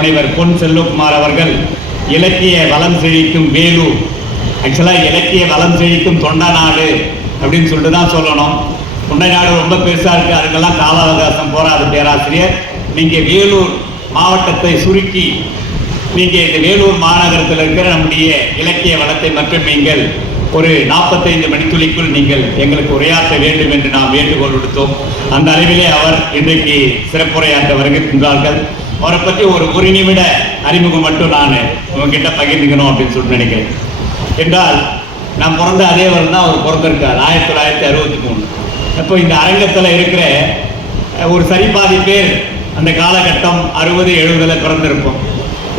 முனைவர் பொன் செல்வகுமார் அவர்கள் இலக்கிய வளம் செழிக்கும் வேலூர், ஆக்சுவலாக இலக்கிய வளம் செழிக்கும் தொண்டநாடு அப்படின்னு சொல்லிட்டு தான் சொல்லணும். தொண்டநாடு ரொம்ப பெருசாக இருக்குது, அதுக்கெல்லாம் கால அவகாசம் போராது. பேராசிரியர், நீங்கள் வேலூர் மாவட்டத்தை சுருக்கி நீங்கள் இந்த வேலூர் மாநகரத்தில் இருக்கிற நம்முடைய இலக்கிய வளத்தை மற்றும் நீங்கள் ஒரு 45 மணித்துளிக்குள் நீங்கள் எங்களுக்கு உரையாற்ற வேண்டும் என்று நாம் வேண்டுகோள் விடுத்தோம். அந்த அளவிலே அவர் இன்றைக்கு சிறப்புரையாற்ற வருகின்றார்கள். அவரை பற்றி ஒரு நிமிட அறிமுகம் மட்டும் நான் உங்ககிட்ட பகிர்ந்துக்கணும் அப்படின்னு சொல்லிட்டு நினைக்கிறேன். என்றால் நான் பிறந்த அதே வருடம் தான் அவர் பிறந்திருக்கார், 1963. அப்போ இந்த அரங்கத்தில் இருக்கிற ஒரு சரிபாதி பேர் அந்த காலகட்டம் 60-70 பிறந்திருப்போம்.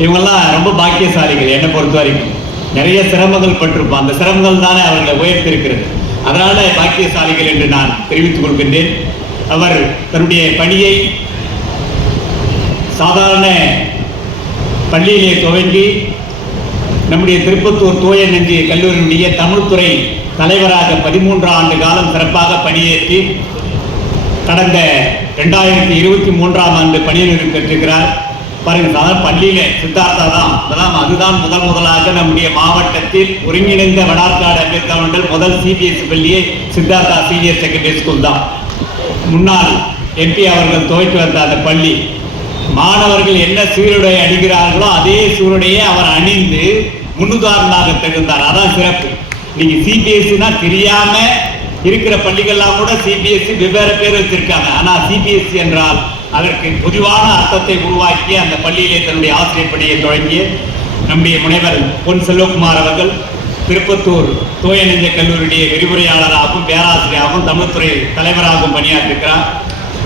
இவங்கெல்லாம் ரொம்ப பாக்கியசாலிகள். என்னை பொறுத்த வரைக்கும் நிறைய சிரமங்கள் பட்டிருப்போம். அந்த சிரமங்கள் தானே அவர்களை உயர்த்திருக்கிறது. அதனால பாக்கியசாலிகள் என்று நான் தெரிவித்துக் கொள்கின்றேன். அவர் தன்னுடைய பணியை சாதாரண பள்ளியிலே துவங்கி நம்முடைய திருப்பத்தூர் தூய நெஞ்சு கல்லூரியினுடைய தமிழ்துறை தலைவராக 13 ஆண்டு காலம் சிறப்பாக பணியேற்றி கடந்த 2023ஆம் ஆண்டு பணியில் பெற்றிருக்கிறார். பாருங்க, பள்ளியில சித்தார்த்தா தான் அதுதான் முதலாக நம்முடைய மாவட்டத்தில் ஒருங்கிணைந்த வடார்காடு அம்பேத்கர் முதல் சிபிஎஸ்இ பள்ளியை சித்தார்த்தா சீனியர் செகண்டரி ஸ்கூல் தான். முன்னாள் எம்பி அவர்கள் துவக்கி வந்த அந்த பள்ளி மாணவர்கள் என்ன சீருடை அணிகிறார்களோ அதே சீருடையை அவர் அணிந்து முன்னுதாரணமாக திகழ்ந்தார். அதான் சிறப்பு. நீங்க சிபிஎஸ்இனா தெரியாம இருக்கிற பள்ளிகள்லாம் கூட சிபிஎஸ்இ வெவ்வேறு பேர் வச்சிருக்காங்க. ஆனா சிபிஎஸ்இ என்றால் அதற்கு பொதுவான அர்த்தத்தை உருவாக்கி அந்த பள்ளியிலே தன்னுடைய ஆசிரியர் பணியை தொடங்கிய நம்முடைய முனைவர் பொன் செல்வகுமார் அவர்கள் திருப்பத்தூர் தூய நெஞ்ச கல்லூரியுடைய விரிவுரையாளராகவும் பேராசிரியராகவும் தமிழ்துறை தலைவராகவும் பணியாற்றிருக்கிறார்.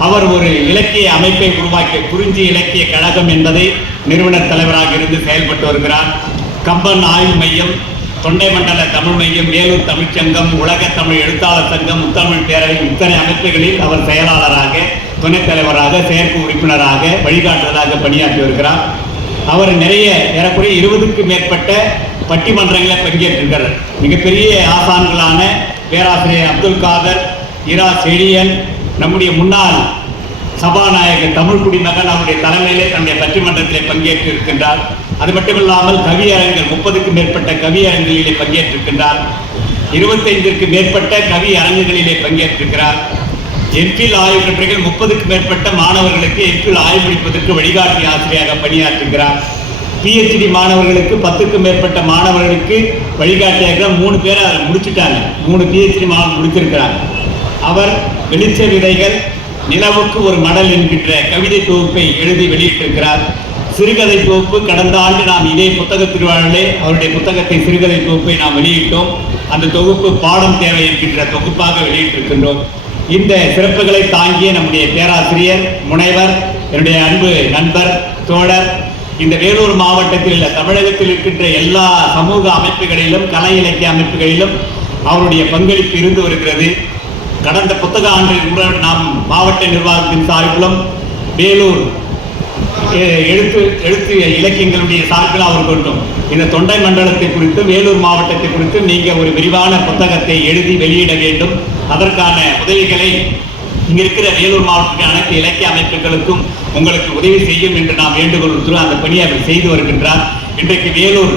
அவர் ஒரு இலக்கிய அமைப்பை உருவாக்கிய குறிஞ்சி இலக்கிய கழகம் என்பதை நிறுவனர் தலைவராக இருந்து செயல்பட்டு வருகிறார். கம்பன் ஆய்வு மையம், தொண்டை மண்டல தமிழ் மையம், வேலூர் தமிழ்ச்சங்கம், உலக தமிழ் எழுத்தாளர் சங்கம், முத்தமிழ் பேரவை, இத்தனை அமைப்புகளில் அவர் செயலாளராக, துணைத் தலைவராக, செயற்கை உறுப்பினராக, வழிகாட்டுதலாக பணியாற்றி வருகிறார். அவர் நிறைய ஏறக்குறைய 20க்கும் மேற்பட்ட பட்டிமன்றங்களை பங்கேற்றிருக்கிறார். மிகப்பெரிய ஆசான்களான பேராசிரியர் அப்துல் காதர், இரா செழியன், நம்முடைய முன்னாள் சபாநாயகர் தமிழ் குடிமகன் அவருடைய தலைமையிலே தன்னுடைய பட்டிமன்றத்திலே பங்கேற்று இருக்கின்றார். அது மட்டுமில்லாமல் கவியரங்கள் 30க்கும் மேற்பட்ட கவியரங்களிலே பங்கேற்றிருக்கின்றார். 25க்கும் மேற்பட்ட கவி அரங்குகளிலே பங்கேற்றிருக்கிறார். எம்பில் ஆய்வு கட்டுரைகள் 30க்கும் மேற்பட்ட மாணவர்களுக்கு எம்பில் ஆய்வு முடிப்பதற்கு வழிகாட்டி ஆசிரியராக பணியாற்றுகிறார். பிஹெச்டி மாணவர்களுக்கு 10க்கும் மேற்பட்ட மாணவர்களுக்கு வழிகாட்டியாக 3 பேரை அதில் முடிச்சுட்டாங்க. 3 பிஹெச்டி மாணவர்கள் முடித்திருக்கிறாங்க. அவர் வெளிச்ச விதைகள், நிலவுக்கு ஒரு மடல் என்கின்ற கவிதை தொகுப்பை எழுதி வெளியிட்டிருக்கிறார். சிறுகதை தொகுப்பு கடந்த ஆண்டு நாம் இதே புத்தக திருவிழாவிலே அவருடைய புத்தகத்தை சிறுகதை தொகுப்பை நாம் வெளியிட்டோம். அந்த தொகுப்பு பாடம் தேவை என்கின்ற தொகுப்பாக வெளியிட்டிருக்கின்றோம். இந்த சிறப்புகளை தாங்கிய நம்முடைய பேராசிரியர் முனைவர், என்னுடைய அன்பு நண்பர், தோழர், இந்த வேலூர் மாவட்டத்தில் உள்ள தமிழகத்தில் இருக்கின்ற எல்லா சமூக அமைப்புகளிலும் கலை இலக்கிய அமைப்புகளிலும் அவருடைய பங்களிப்பு இருந்து வருகிறது. கடந்த புத்தக ஆண்டில் கூட நாம் மாவட்ட நிர்வாகத்தின் சார்பிலும் வேலூர் எழுத்து இலக்கியங்களுடைய சார்பில் அவர் கொண்டோம். இந்த தொண்டை மண்டலத்தை குறித்து வேலூர் மாவட்டத்தை குறித்து நீங்கள் ஒரு விரிவான புத்தகத்தை எழுதி வெளியிட வேண்டும். அதற்கான உதவிகளை இங்க இருக்கிற வேலூர் மாவட்டத்தின் அனைத்து இலக்கிய அமைப்புகளுக்கும் உங்களுக்கு உதவி செய்யும் என்று நாம் வேண்டுகோள் அந்த பணியை அவர் செய்து வருகின்றார். இன்றைக்கு வேலூர்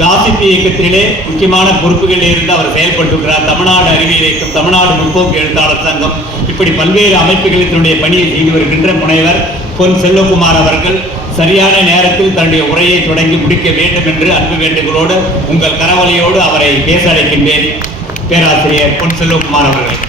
வாசிப்பு இயக்கத்திலே முக்கியமான பொறுப்புகளில் இருந்து அவர் செயல்பட்டுகிறார். தமிழ்நாடு அறிவியல் இயக்கம், தமிழ்நாடு முற்போக்கு எழுத்தாளர் சங்கம், இப்படி பல்வேறு அமைப்புகளில் தன்னுடைய பணியை செய்து வருகின்ற முனைவர் பொன் செல்வகுமார் அவர்கள் சரியான நேரத்தில் தன்னுடைய உரையை தொடங்கி முடிக்க வேண்டும் என்று அன்பு வேண்டுகளோடு உங்கள் கரவொலியோடு அவரை பேச அழைக்கின்றேன். பேராசிரியர் பொன் செல்வகுமார் அவர்கள்.